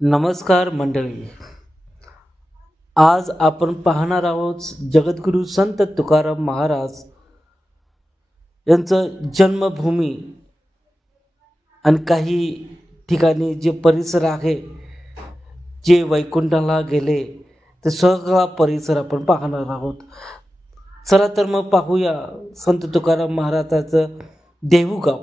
नमस्कार मंडळी. आज आपण पाहणार आहोत जगद्गुरू संत तुकाराम महाराज यांचं जन्मभूमी आणि काही ठिकाणी जे परिसर आहे जे वैकुंठाला गेले ते सगळा परिसर आपण पाहणार आहोत. चला तर मग पाहूया संत तुकाराम महाराजाचं देहूगाव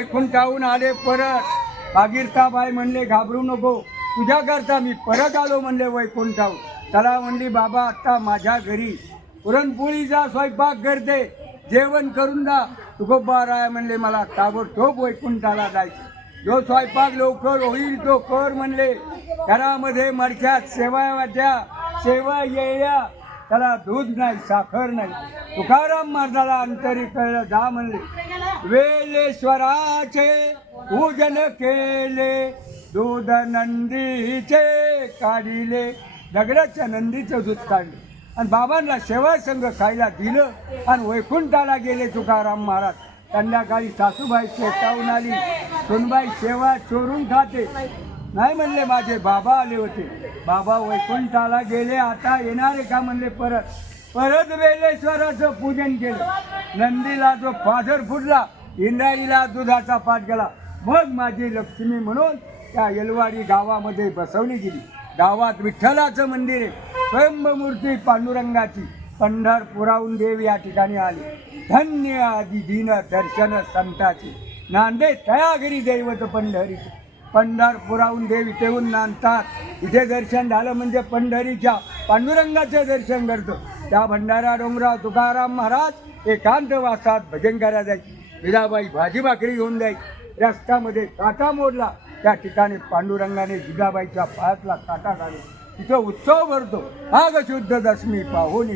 वैकुंठाहून आले परत. भागीरथाबाई म्हणले घाबरू नको. तुझ्या करता मी परत आलो म्हणले वैकुंठाहून त्याला म्हणली बाबा आत्ता माझ्या घरी. पुरणपोळीचा स्वयंपाक करते जेवण करून दा तुकोबा राय म्हणले मला ताबडतोब वैकुंठाला जायचं जो स्वयंपाक लवकर होईल तो कर म्हणले. घरामध्ये मडक्यात सेवा वाट्या सेवा येया. त्याला दूध नाही साखर नाही. तुकाराम महाराजाला अंतरी कळलं जा म्हणले वेलेश्वराचे पूजन केले दूध नंदीचे काढिले दगडाच्या नंदीचं दूध काढले. आणि बाबांना सेवा संघ खायला दिलं आणि वैकुंठाला गेले तुकाराम महाराज. संध्याकाळी सासूबाई शेतावून आली. सुनबाई सेवा चोरून खाते. नाही म्हणले माझे बाबा आले होते. बाबा वैकुंठाला गेले आता येणारे का म्हणले परत. परत वेलेश्वराचं पूजन केलं. नंदीला जो फादर फुटला इंद्राईला दुधाचा पाठ गेला. मग माझी लक्ष्मी म्हणून त्या येलवाडी गावामध्ये बसवली गेली. गावात विठ्ठलाचं मंदिर आहे. स्वयंभमूर्ती पांडुरंगाची पंढरपुराहून देव या ठिकाणी आली. धन्य आदि दिन दर्शन संताची. नांदे तया घरी दैवत पंढरीचे. पंढरपुराहून देव इथेहून नांदतात. इथे दर्शन झालं म्हणजे पंढरीच्या पांडुरंगाचं दर्शन करतो. त्या भंडारा डोंगराव तुकाराम महाराज एकांत वासात भजन करा जायची जिजाबाई भाजी भाकरी घेऊन जायची रस्त्यामध्ये काटा मोडला. त्या ठिकाणी पांडुरंगाने जिजाबाईच्या पायातला काटा घालून तिथं उत्सव भरतो. आग शुद्ध दशमी पाहून